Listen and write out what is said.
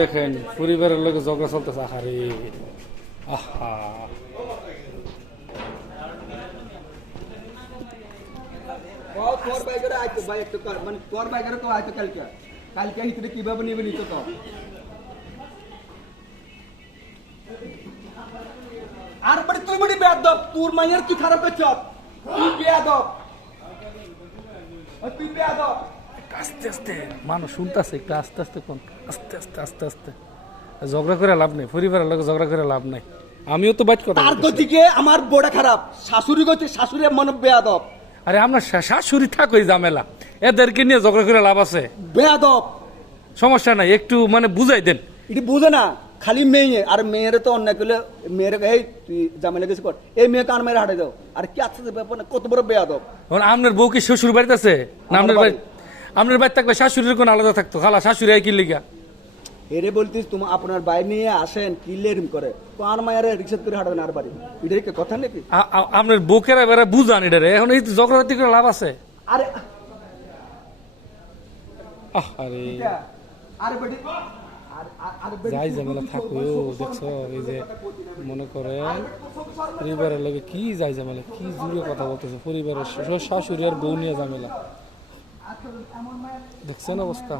দেখেন, পরিবারের লোকে ঝগড়া চলতেছে। আহারে। আহা। মানে কীভাবে নিবে নিত তো? আর বড়ি তুই বড়ি বেয়াদব, তোর মাইয়ের কি খারাপ করছ তুই বেয়াদব। তুই বেয়াদব। আস্তে আস্তে। মানুষ শুনতেছে একটু আস্তে আস্তে কোন? আস্তে আস্তে আস্তে আস্তে। ঝগড়া করে লাভ নেই পরিবারের লোকে ঝগড়া করে লাভ নাই। আমিও তো বাইক কথা তার গতিকে আমার বড় খারাপ। শাশুড়ি গতি শাশুড়ি মনে বেয়াদব। আরে আমরা শাশুড়ি থাক ওই ঝামেলা। এদেরকে নিয়ে ঝগড়া করে লাভ আছে। বেয়াদব। সমস্যা নাই একটু মানে বুঝাই দেন। এটি বুঝে না খালি মেয়ে। আর মেয়েরে তো অন্যায় করলে মেয়ের এই তুই জামাইলে কিছু কর? এই মেয়ে কান মেয়ের হাঁটে দাও। আর কি আছে ব্যাপার না কত বড় বেয়াদব। আপনার বউ কি শ্বশুর বাড়িতে আছে? না আপনার বাড়ি। আপনার বাড়ি থাকলে শাশুড়ির কোন আলাদা থাকতো? খালা শাশুড়ি কি লিগা? এরে বলতিস তুমি আপনার বাইরে নিয়ে আসেন কি লেরিম করে? কান মায়ের রিক্সা করে হাঁটবেন আর বাড়ি। এটা কি কথা নাকি? আপনার বেড়া বুঝান এটা রে এখন এই ঝগড়াঝাটি করে লাভ আছে? আরে আহ আরে। আরে বেটি যাই ঝামেলা থাকো দেখছ এই যে মনে করেন পরিবারের লোকে কি যাই ঝামেলা কি জুড়ে কথা বলতেছে পরিবারের শাশুড়ি আর বউ নিয়ে ঝামেলা। দেখছেন অবস্থা?